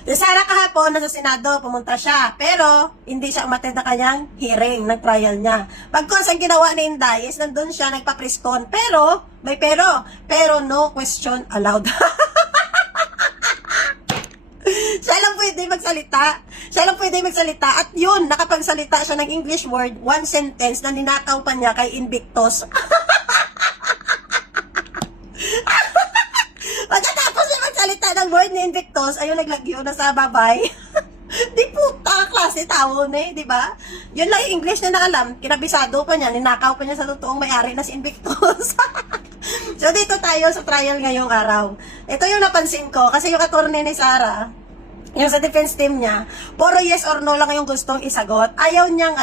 Si Sarah kahapon, nasa Senado, pumunta siya. Pero, hindi siya umattend na kanyang hearing, ng trial niya. Pagkos, ang ginawa ni Inday is, nandun siya, nagpa-preskon. Pero, may pero no question allowed. Siya lang pwede magsalita. Siya lang pwede magsalita. At yun, nakapagsalita siya ng English word, one sentence na ninakaw pa niya kay Invictus. Pagkatapos niya magsalita ng word ni Invictus, ayun, naglagyo na sa babay. Di puta, klase tao na eh, di ba? Yun lang yung English na naalam. Kinabisado pa niya, ninakaw pa niya sa totoong may-ari na si Invictus. So, dito tayo sa trial ngayong araw. Ito yung napansin ko, kasi yung attorney ni Sarah, yung sa defense team niya, puro yes or no lang yung gustong isagot. Ayaw niyang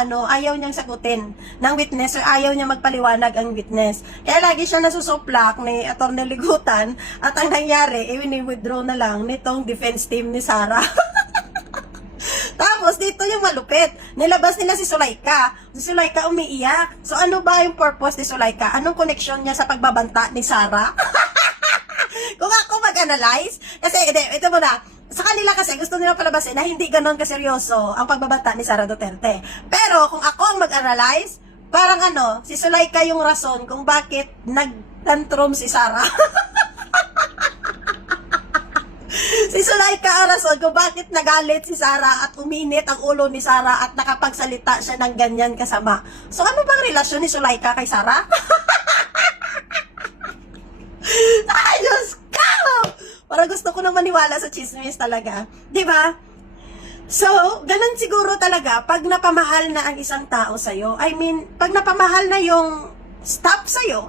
sagutin ng witness or ayaw niya magpaliwanag ang witness. Kaya lagi siya nasusuplak ni Atty. Ligutan at ang nangyari, withdraw na lang nitong defense team ni Sarah. Tapos, dito yung malupit. Nilabas nila si Sulaika. Si Sulaika umiiyak. So, ano ba yung purpose ni Sulaika? Anong connection niya sa pagbabanta ni Sarah? Kung ako mag-analyze, kasi, ito muna, sa kanila kasi gusto nila palabasin na hindi ganon kaseryoso ang pagbabanta ni Sara Duterte. Pero kung ako ang mag-analyze, parang si Sulaika yung rason kung bakit nag-tantrum si Sara. Si Sulaika ang rason kung bakit nagalit si Sara at uminit ang ulo ni Sara at nakapagsalita siya ng ganyan kasama. So ano bang relasyon ni Sulaika kay Sara? Ayos ka! Para gusto ko nang maniwala sa chismis talaga. Diba? So, ganun siguro talaga pag napamahal na ang isang tao sa'yo. I mean, pag napamahal na yung staff sa'yo.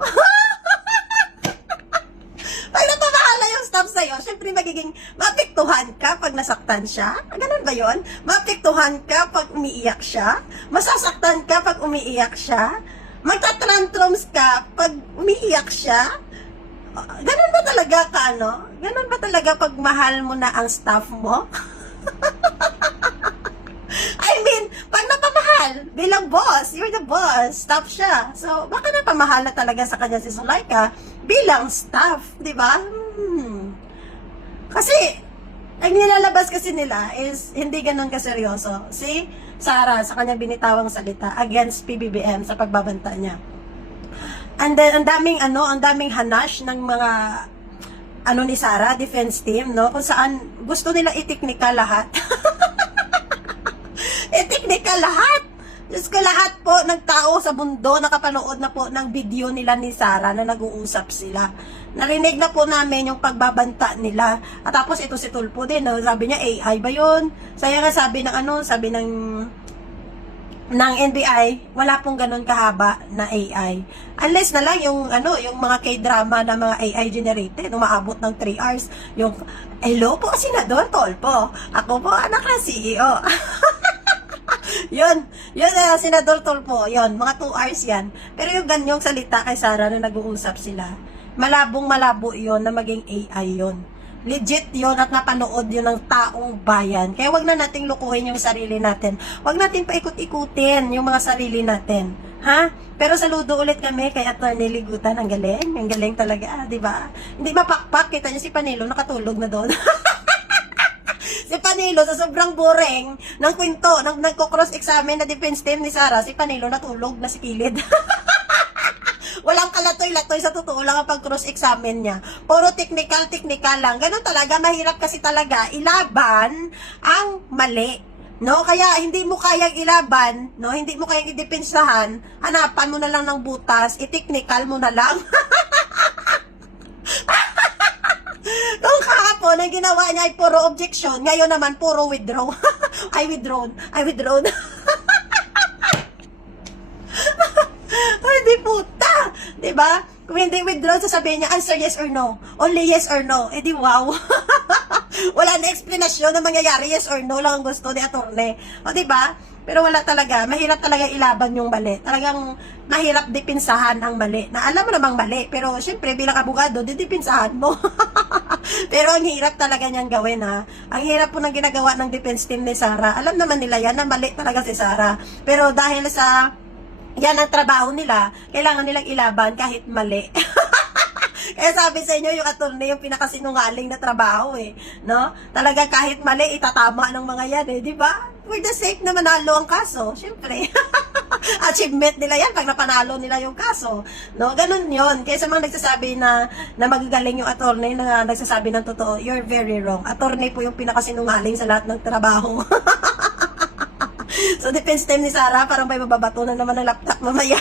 Pag napamahal na yung staff sa'yo, syempre magiging mapiktuhan ka pag nasaktan siya. Ganun ba yun? Mapiktuhan ka pag umiiyak siya. Masasaktan ka pag umiiyak siya. Magtatantrums ka pag umiiyak siya. Ganun ba talaga ka, Ganun ba talaga pag mahal mo na ang staff mo? I mean, pag napamahal, bilang boss, you're the boss, staff siya. So, baka napamahal na talaga sa kanya si Sulaika bilang staff, di ba? Kasi, ang nilalabas kasi nila is hindi ganun kaseryoso. Si Sarah, sa kanya binitawang salita against PBBM sa pagbabanta niya. And then, ang daming hanash ng mga, ni Sarah, defense team, kung saan gusto nila i-technical lahat. I-technical lahat! Diyos ko, lahat po ng tao sa mundo nakapanood na po ng video nila ni Sarah na nag-uusap sila. Narinig na po namin yung pagbabanta nila. At tapos ito si Tulpo din, sabi niya, AI ba yun? Saya nga sabi ng NBI, wala pong ganun kahaba na AI. Unless na lang yung mga K-drama na mga AI generated, umaabot ng 3 hours. Yung, hello po, Senador Tolpo. Ako po, anak ng CEO. yun, Senador Tolpo, yun, mga 2 hours yan. Pero yung ganyong salita kay Sarah na nag-uusap sila, malabong-malabo yun na maging AI yun. Legit yun at napanood yun ng taong bayan. Kaya wag na nating lukuhin yung sarili natin. Wag natin paikot-ikutin yung mga sarili natin. Ha? Pero saludo ulit kami kay Atty. Ligutan. Ang galing. Ang galing talaga. Diba? Hindi mapakpak. Kita niyo si Panilo nakatulog na doon. Si Panilo sa sobrang boring ng kwento, nagko-cross-examine na defense team ni Sarah, si Panilo natulog na si kilid. Walang kalatoy-latoy sa totoo lang ang pag-cross-examine niya. Puro technical lang. Ganun talaga, mahirap kasi talaga ilaban ang mali. Kaya hindi mo kayang ilaban, hindi mo kayang idepensahan, hanapan mo na lang ng butas, i-technical mo na lang. Nung kahapon, ang ginawa niya ay puro objection, ngayon naman puro withdraw. I withdrawn. Ay, di puta! Diba? Kung hindi withdraw, sasabihin niya, answer yes or no. Only yes or no. Eh di wow. Wala na explanation na mangyayari, yes or no lang ang gusto ni attorney. O diba? Pero wala talaga. Mahirap talaga ilaban yung mali. Talagang mahirap dipinsahan ang mali. Na alam mo namang mali. Pero syempre, bilang abogado, didipinsahan mo. Pero ang hirap talaga niyang gawin, ha. Ang hirap po ng ginagawa ng defense team ni Sarah. Alam naman nila yan na mali talaga si Sarah. Pero dahil sa yan ang trabaho nila, kailangan nilang ilaban kahit mali. Eh sabi sa inyo, yung attorney yung pinakasinungaling na trabaho eh. No? Talaga kahit mali, itatama ng mga yan eh. Di ba? For the sake na manalo ang kaso. Siyempre. Achievement nila yan pag napanalo nila yung kaso. No? Ganun yon. Kaya sa mga nagsasabi na magagaling yung attorney na nagsasabi ng totoo, you're very wrong. Attorney po yung pinakasinungaling sa lahat ng trabaho. So, defense team ni Sarah, parang may mababato na naman ng laptop mamaya.